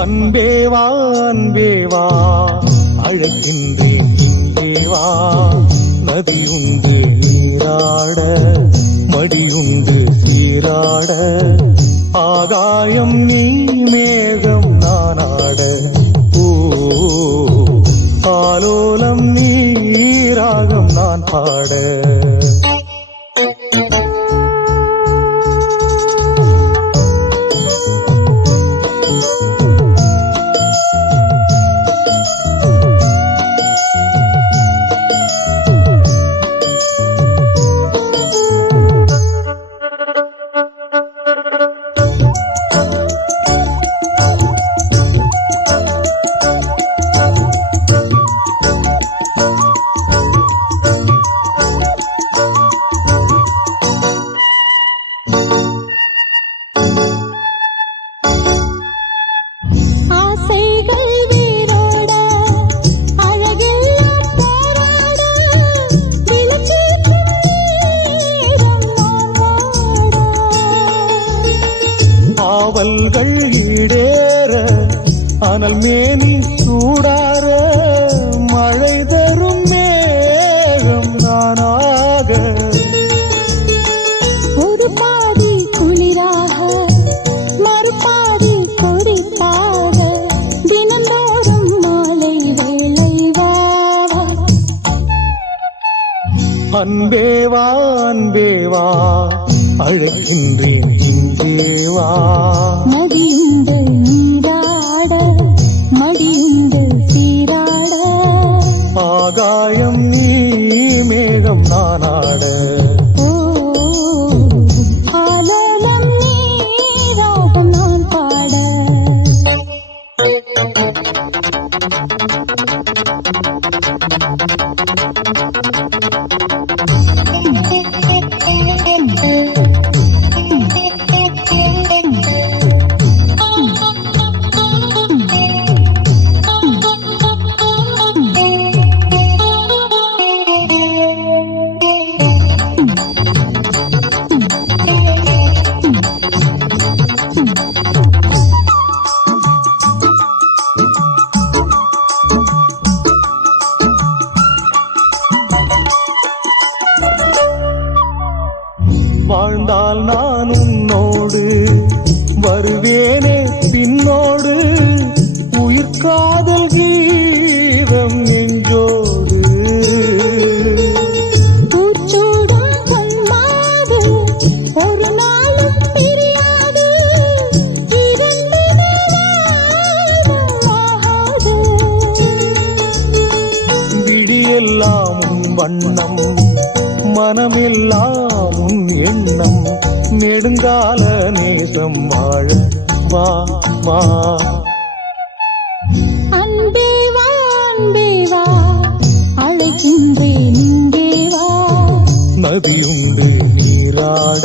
அன்பேவா அன்பேவா அழைக்கின்றேன் இங்கேவா நதியுண்டு நீராட மடியுண்டு சீராட ஆகாயம் நீ மேகம் நானாட ஓ ஆலோலம் நீராகம் நான் பாட ஆவல்கள் ஈடேற அனல் மேனி சூடார மழை தரும் மேகம் நானாக ஒரு பாதி குளிராக மறுபாதி கொதிப்பாக தினந்தோறும் மாலை வேளை வாவா அன்பேவா அன்பேவா அழைக்கின்றேன் இங்கேவா மடியுண்டு நீராட மடியுண்டு சீராட ஆகாயம் நீ மேகம் நானாட ஆலோலம் நீராகம் நான் பாட வாழ்ந்தால் நான் உன்னோடு வருவேனே பின்னோடு உயிர் காதல் கீதம் நெஞ்சோடு பூச்சூடும் பொன்மாது ஒரு நாளும் பிரியாது விடியெல்லாம் உன் வண்ணம் மனமெல்லாம் உன் எண்ணம் நெடுங்கால நேசம் வாழ வா வா அன்பேவா அன்பேவா அழைக்கின்றேன் இங்கே வா நதியுண்டு நீராட